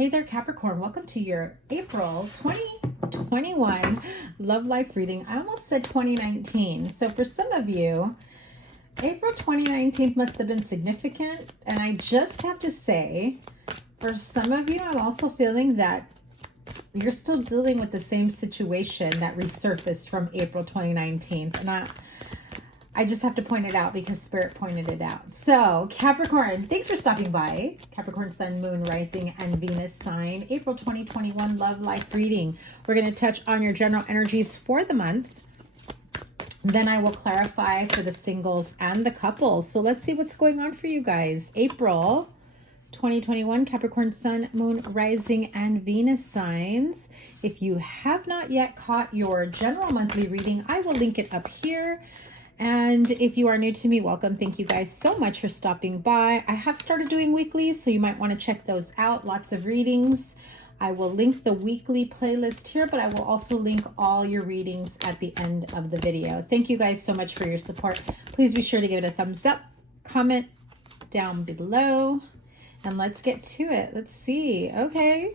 Hey there, Capricorn. Welcome to your April 2021 Love Life reading. I almost said 2019. So for some of you, April 2019 must have been significant. And I just have to say, for some of you, I'm also feeling that you're still dealing with the same situation that resurfaced from April 2019. And I just have to point it out because Spirit pointed it out. So Capricorn, thanks for stopping by. Capricorn, Sun, Moon, Rising, and Venus sign. April 2021 Love Life reading. We're going to touch on your general energies for the month. Then I will clarify for the singles and the couples. So let's see what's going on for you guys. April 2021 Capricorn, Sun, Moon, Rising, and Venus signs. If you have not yet caught your general monthly reading, I will link it up here. And if you are new to me, welcome. Thank you guys so much for stopping by. I have started doing weeklies, so you might want to check those out. Lots of readings. I will link the weekly playlist here, but I will also link all your readings at the end of the video. Thank you guys so much for your support. Please be sure to give it a thumbs up, comment down below, and let's get to it. Let's see. Okay.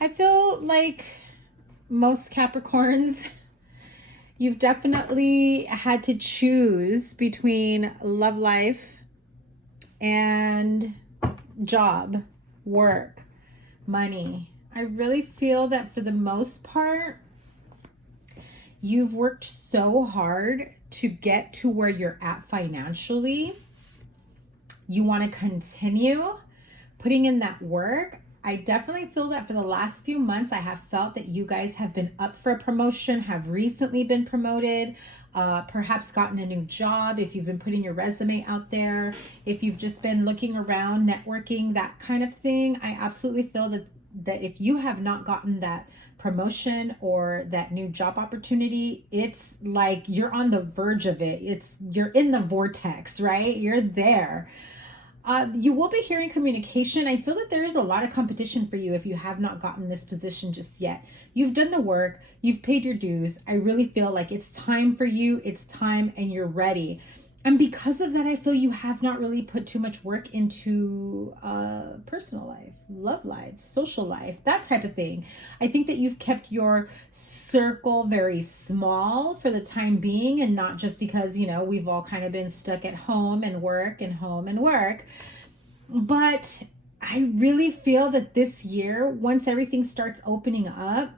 I feel like most Capricorns, you've definitely had to choose between love life and job, work, money. I really feel that for the most part, you've worked so hard to get to where you're at financially. You want to continue putting in that work. I definitely feel that for the last few months, I have felt that you guys have been up for a promotion, have recently been promoted, perhaps gotten a new job. If you've been putting your resume out there, if you've just been looking around, networking, that kind of thing. I absolutely feel that if you have not gotten that promotion or that new job opportunity, it's like you're on the verge of it. You're in the vortex, right? You're there. You will be hearing communication. I feel that there is a lot of competition for you if you have not gotten this position just yet. You've done the work. You've paid your dues. I really feel like it's time for you. It's time and you're ready. And because of that, I feel you have not really put too much work into personal life, love life, social life, that type of thing. I think that you've kept your circle very small for the time being, and not just because, you know, we've all kind of been stuck at home and work and home and work. But I really feel that this year, once everything starts opening up,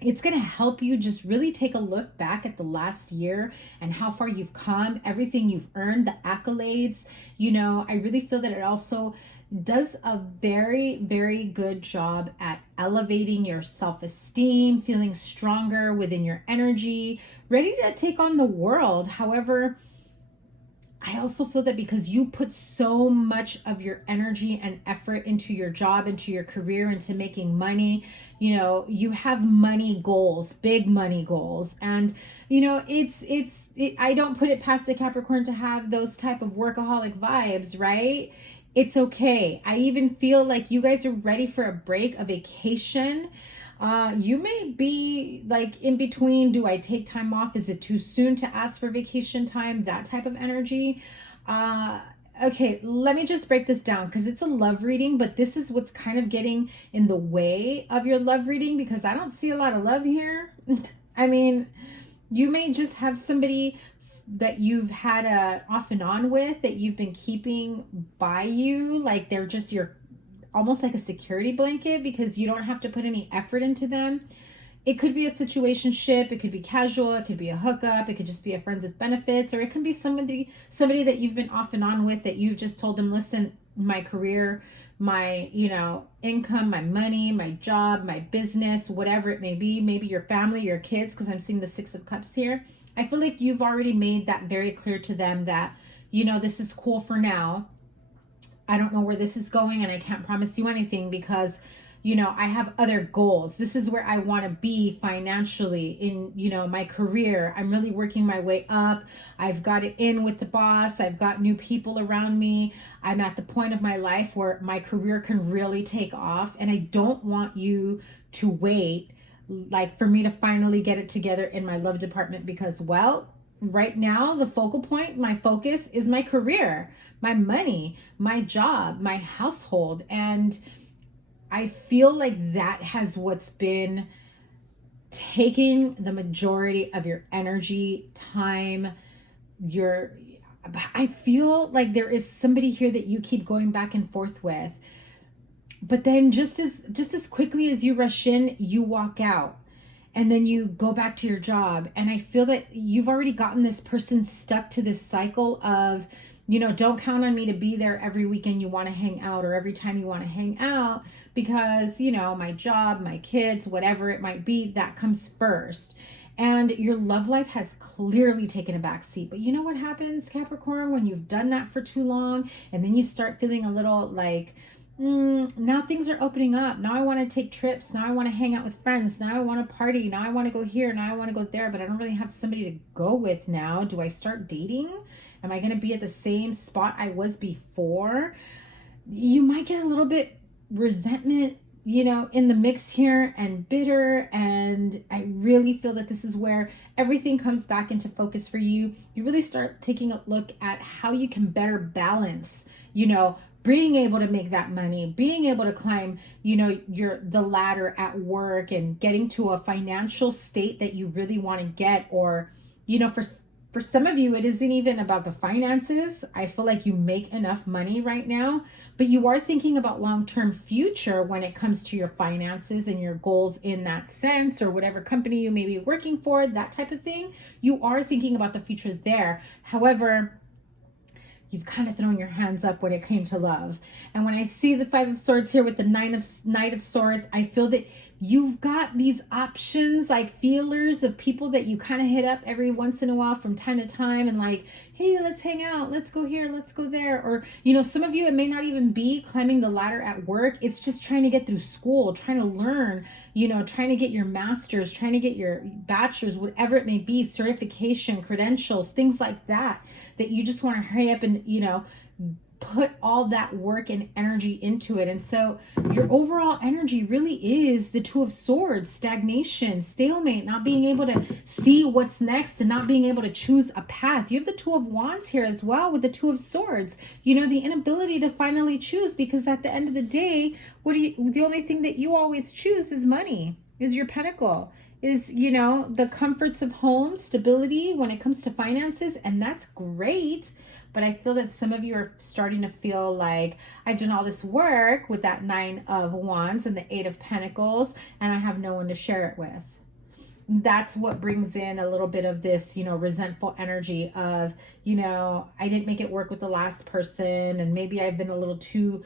it's going to help you just really take a look back at the last year and how far you've come, everything you've earned, the accolades. You know, I really feel that it also does a very, very good job at elevating your self-esteem, feeling stronger within your energy, ready to take on the world. However, I also feel that because you put so much of your energy and effort into your job, into your career, into making money, you know, you have money goals, big money goals. And, you know, I don't put it past a Capricorn to have those type of workaholic vibes, right? It's okay. I even feel like you guys are ready for a break, a vacation. You may be like in between, do I take time off? Is it too soon to ask for vacation time? That type of energy. Okay, let me just break this down because it's a love reading, but this is what's kind of getting in the way of your love reading because I don't see a lot of love here. I mean, you may just have somebody that you've had a off and on with that you've been keeping by you, like they're just your almost like a security blanket because you don't have to put any effort into them. It could be a situationship, it could be casual, it could be a hookup, it could just be a friends with benefits, or it can be somebody that you've been off and on with that you've just told them, listen, my career, my, you know, income, my money, my job, my business, whatever it may be, maybe your family, your kids, because I'm seeing the Six of Cups here. I feel like you've already made that very clear to them that, you know, this is cool for now. I don't know where this is going and I can't promise you anything because, you know, I have other goals. This is where I want to be financially in, you know, my career. I'm really working my way up. I've got it in with the boss. I've got new people around me. I'm at the point of my life where my career can really take off. And I don't want you to wait like for me to finally get it together in my love department because, well, right now, the focal point, my focus is my career, my money, my job, my household. And I feel like that has what's been taking the majority of your energy, time, I feel like there is somebody here that you keep going back and forth with. But then just as quickly as you rush in, you walk out. And then you go back to your job. And I feel that you've already gotten this person stuck to this cycle of, don't count on me to be there every weekend you want to hang out or every time you want to hang out because, my job, my kids, whatever it might be, that comes first. And your love life has clearly taken a back seat. But you know what happens, Capricorn, when you've done that for too long and then you start feeling a little like, now things are opening up. Now I want to take trips. Now I want to hang out with friends. Now I want to party. Now I want to go here. Now I want to go there, but I don't really have somebody to go with now. Do I start dating? Am I going to be at the same spot I was before? You might get a little bit resentment, in the mix here and bitter. And I really feel that this is where everything comes back into focus for you. You really start taking a look at how you can better balance, being able to make that money, being able to climb, the ladder at work and getting to a financial state that you really want to get. Or, for some of you, it isn't even about the finances. I feel like you make enough money right now, but you are thinking about long-term future when it comes to your finances and your goals in that sense, or whatever company you may be working for, that type of thing. You are thinking about the future there. However, you've kind of thrown your hands up when it came to love. And when I see the Five of Swords here with the Knight of Swords, I feel that you've got these options, like feelers of people that you kind of hit up every once in a while from time to time and like, hey, let's hang out, let's go here, let's go there. Or, some of you, it may not even be climbing the ladder at work. It's just trying to get through school, trying to learn, trying to get your master's, trying to get your bachelor's, whatever it may be, certification, credentials, things like that, that you just want to hurry up and, put all that work and energy into it. And so your overall energy really is the Two of Swords, stagnation, stalemate, not being able to see what's next and not being able to choose a path. You have the Two of Wands here as well with the Two of Swords, the inability to finally choose, because at the end of the day, the only thing that you always choose is money, is your pentacle, is, the comforts of home, stability when it comes to finances. And that's great. But I feel that some of you are starting to feel like, I've done all this work with that Nine of Wands and the Eight of Pentacles, and I have no one to share it with. That's what brings in a little bit of this, resentful energy of, I didn't make it work with the last person, and maybe I've been a little too,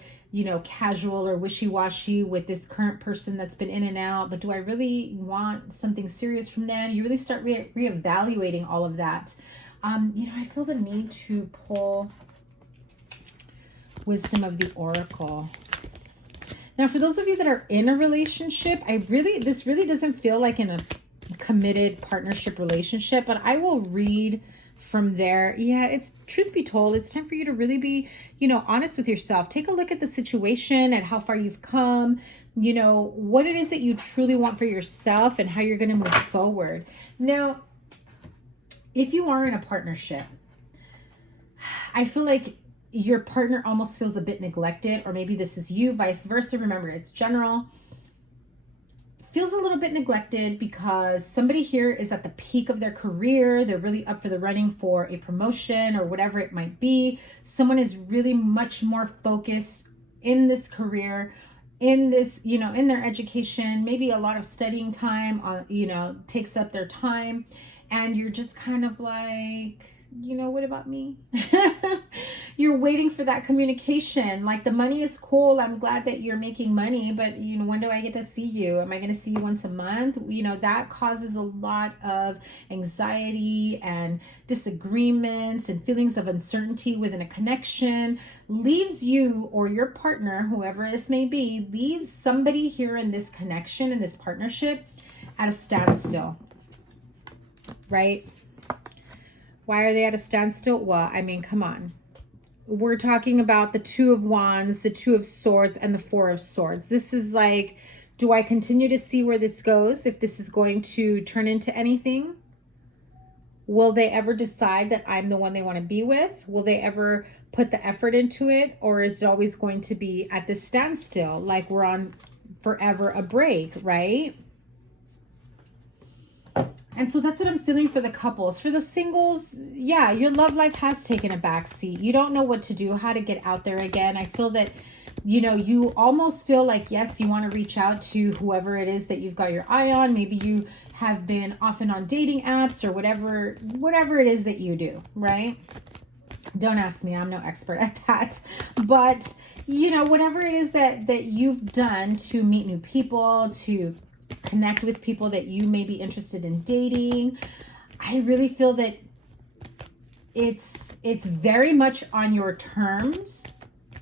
casual or wishy-washy with this current person that's been in and out, but do I really want something serious from them? You really start reevaluating all of that. I feel the need to pull Wisdom of the Oracle. Now, for those of you that are in a relationship, this really doesn't feel like in a committed partnership relationship, but I will read from there. Yeah, it's, truth be told, it's time for you to really be, honest with yourself. Take a look at the situation, at how far you've come, what it is that you truly want for yourself and how you're going to move forward. Now, if you are in a partnership, I feel like your partner almost feels a bit neglected, or maybe this is you, vice versa. Remember, it's general. Feels a little bit neglected because somebody here is at the peak of their career. They're really up for the running for a promotion or whatever it might be. Someone is really much more focused in this career, in this, in their education. Maybe a lot of studying time, takes up their time. And you're just kind of like, what about me? You're waiting for that communication. Like, the money is cool. I'm glad that you're making money, but when do I get to see you? Am I going to see you once a month? That causes a lot of anxiety and disagreements and feelings of uncertainty within a connection. Leaves you or your partner, whoever this may be, leaves somebody here in this connection, in this partnership, at a standstill. Right? Why are they at a standstill? Well, I mean, come on. We're talking about the Two of Wands, the Two of Swords, and the Four of Swords. This is like, do I continue to see where this goes? If this is going to turn into anything? Will they ever decide that I'm the one they want to be with? Will they ever put the effort into it? Or is it always going to be at this standstill? Like we're on forever a break, right? And so that's what I'm feeling for the couples. For the singles, yeah, your love life has taken a back seat. You don't know what to do, how to get out there again. I feel that, you know, you almost feel like, yes, you want to reach out to whoever it is that you've got your eye on. Maybe you have been often on dating apps or whatever it is that you do, right? Don't ask me, I'm no expert at that. But, you know, whatever it is that you've done to meet new people, to connect with people that you may be interested in dating, I really feel that it's very much on your terms.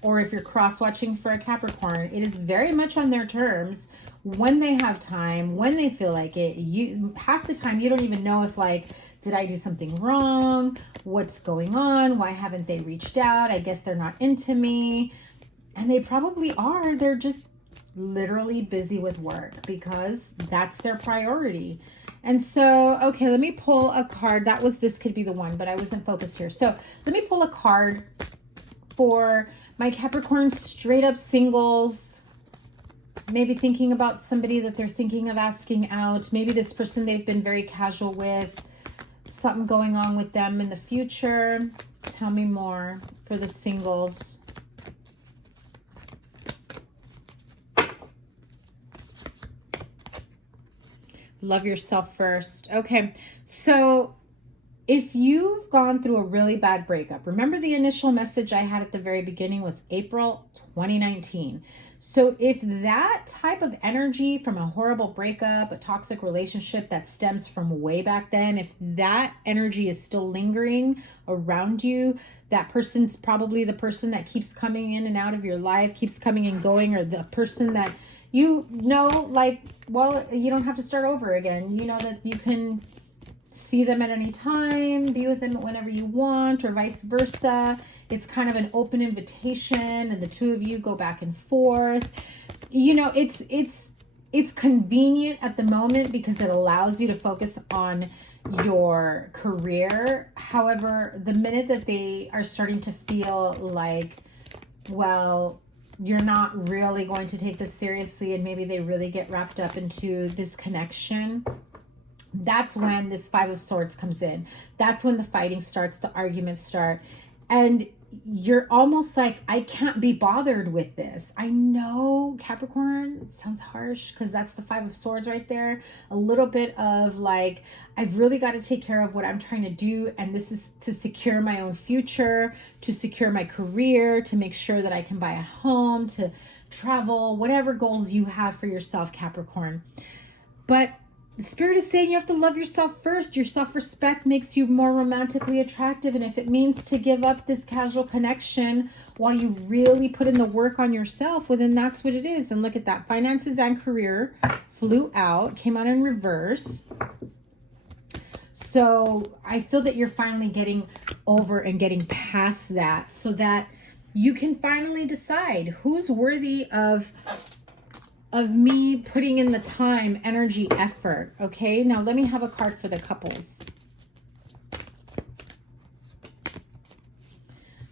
Or if you're cross-watching for a Capricorn, it is very much on their terms, when they have time, when they feel like it. You half the time you don't even know if, like, did I do something wrong? What's going on? Why haven't they reached out? I guess they're not into me. And they probably are. They're just literally busy with work because that's their priority. And so, okay, let me pull a card. This could be the one, but I wasn't focused here. So let me pull a card for my Capricorn straight up singles. Maybe thinking about somebody that they're thinking of asking out. Maybe this person they've been very casual with. Something going on with them in the future. Tell me more for the singles. Love yourself first. Okay, so if you've gone through a really bad breakup, remember the initial message I had at the very beginning was April 2019. So if that type of energy from a horrible breakup, a toxic relationship that stems from way back then, if that energy is still lingering around you, that person's probably the person that keeps coming in and out of your life, keeps coming and going, or the person that you know, like, well, you don't have to start over again. You know that you can see them at any time, be with them whenever you want, or vice versa. It's kind of an open invitation, and the two of you go back and forth. You know, it's convenient at the moment because it allows you to focus on your career. However, the minute that they are starting to feel like, well, you're not really going to take this seriously, and maybe they really get wrapped up into this connection, that's when this Five of Swords comes in. That's when the fighting starts, the arguments start. And you're almost like, I can't be bothered with this. I know, Capricorn, it sounds harsh because that's the Five of Swords right there. A little bit of like, I've really got to take care of what I'm trying to do. And this is to secure my own future, to secure my career, to make sure that I can buy a home, to travel, whatever goals you have for yourself, Capricorn. But the Spirit is saying you have to love yourself first. Your self-respect makes you more romantically attractive. And if it means to give up this casual connection while you really put in the work on yourself, well, then that's what it is. And look at that. Finances and career flew out, came out in reverse. So I feel that you're finally getting over and getting past that so that you can finally decide who's worthy of me putting in the time, energy, effort. Okay, now let me have a card for the couples.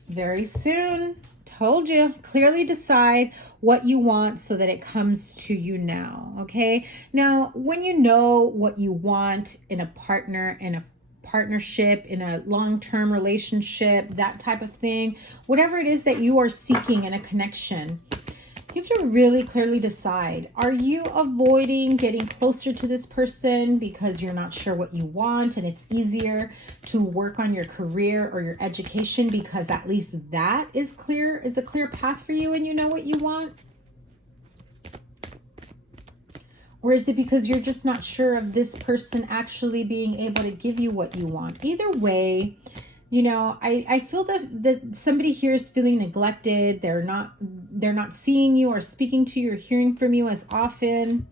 Very soon. Told you. Clearly decide what you want so that it comes to you now. Okay, now when you know what you want in a partner, in a partnership, in a long-term relationship, that type of thing, whatever it is that you are seeking in a connection, you have to really clearly decide, are you avoiding getting closer to this person because you're not sure what you want and it's easier to work on your career or your education because at least that is a clear path for you and you know what you want? Or is it because you're just not sure of this person actually being able to give you what you want? Either way, you know, I feel that somebody here is feeling neglected. They're not seeing you or speaking to you or hearing from you as often.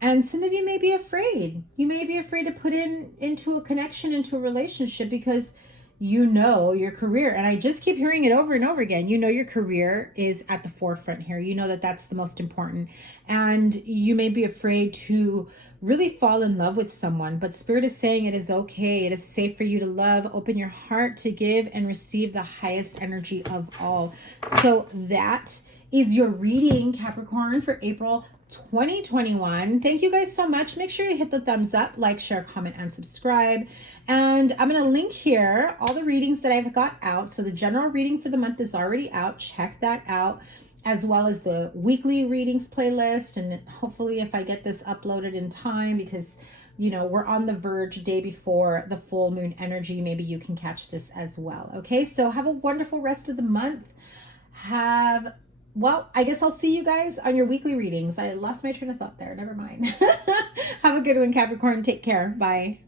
And some of you may be afraid. You may be afraid to put into a connection, into a relationship because you know your career. And I just keep hearing it over and over again. You know your career is at the forefront here. You know that that's the most important. And you may be afraid to really fall in love with someone, but Spirit is saying it is okay. It is safe for you to love. Open your heart to give and receive the highest energy of all. So that is your reading, Capricorn, for April 2021. Thank you guys so much. Make sure you hit the thumbs up, like, share, comment, and subscribe. And I'm going to link here all the readings that I've got out. So the general reading for the month is already out. Check that out, as well as the weekly readings playlist. And hopefully if I get this uploaded in time, because you know, we're on the verge day before the full moon energy, maybe you can catch this as well. Okay, so have a wonderful rest of the month. Well, I guess I'll see you guys on your weekly readings. I lost my train of thought there. Never mind. Have a good one, Capricorn. Take care. Bye.